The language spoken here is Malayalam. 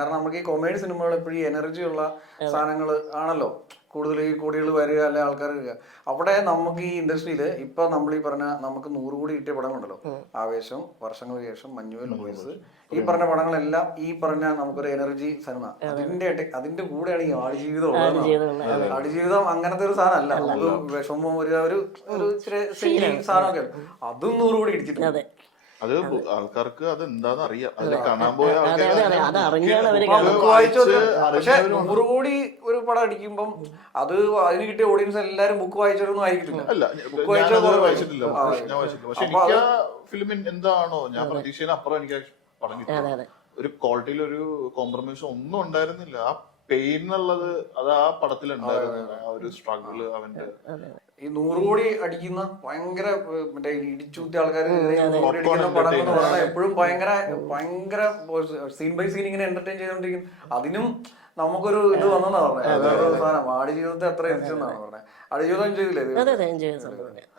കാരണം നമുക്ക് ഈ കൊമേഡി സിനിമകൾ എപ്പോഴും എനർജി ഉള്ള സാധനങ്ങൾ ആണല്ലോ കൂടുതൽ ഈ കോടികൾ വരിക അല്ലെ ആൾക്കാർ വരിക. അവിടെ നമുക്ക് ഈ ഇൻഡസ്ട്രിയിൽ ഇപ്പൊ നമ്മൾ ഈ പറഞ്ഞ നമുക്ക് 100 കോടി കിട്ടിയ പടങ്ങളുണ്ടല്ലോ, ആവേശം, വർഷങ്ങൾക്ക് ശേഷം, മഞ്ഞുവൽ ബോയ്സ്, ഈ പറഞ്ഞ പടങ്ങളെല്ലാം ഈ പറഞ്ഞ നമുക്കൊരു എനർജി സിനിമ. അതിന്റെ കൂടെയാണ് ഈ ആടുജീവിതം ഉള്ളത്. ആടുജീവിതം അങ്ങനത്തെ ഒരു സാധനം അല്ല, നമുക്ക് വിഷമം ഒരു സാധനമൊക്കെ അതും 100 കോടി ഇടിച്ചിട്ടുണ്ട്. അത് ആൾക്കാർക്ക് അത് എന്താന്ന് അറിയാം, അതിൽ കാണാൻ പോയ ആൾക്കാർ. പക്ഷെ 100 കോടി ഒരു പടം അടിക്കുമ്പം അത് അതിന് കിട്ടിയ ഓഡിയൻസ് എല്ലാരും ബുക്ക് വായിച്ചവരൊന്നും ആയിരിക്കില്ല. ബുക്ക് വായിച്ചിട്ടില്ല. പക്ഷെ എനിക്ക് ആ ഫിലിമിൻ എന്താണോ ഞാൻ പ്രതീക്ഷയിൽ അപ്പുറം എനിക്ക് പടം കിട്ടി. ഒരു ക്വാളിറ്റിയിൽ ഒരു കോംപ്രമൈസ് ഒന്നും ഉണ്ടായിരുന്നില്ല. ആ പെയിൻ എന്നുള്ളത് അത് ആ പടത്തിലുണ്ടായിരുന്നു. ആ ഒരു സ്ട്രഗിള് അവന്റെ ഈ 100 കോടി അടിക്കുന്ന ഭയങ്കര മറ്റേ ഇടിച്ചൂത്തി ആൾക്കാർ അടിക്കുന്ന പടം എന്ന് പറഞ്ഞാൽ എപ്പോഴും ഭയങ്കര സീൻ ബൈ സീൻ ഇങ്ങനെ എന്റർടൈൻ ചെയ്തോണ്ടിരിക്കും. അതിനും നമുക്കൊരു ഇത് വന്നതാണ് പറഞ്ഞത്. സാധനം ആടുജീവിതത്തെ അത്ര എത്തിച്ചെന്നാണ് പറഞ്ഞത്. ആടുജീവിതം ചെയ്തില്ലേ?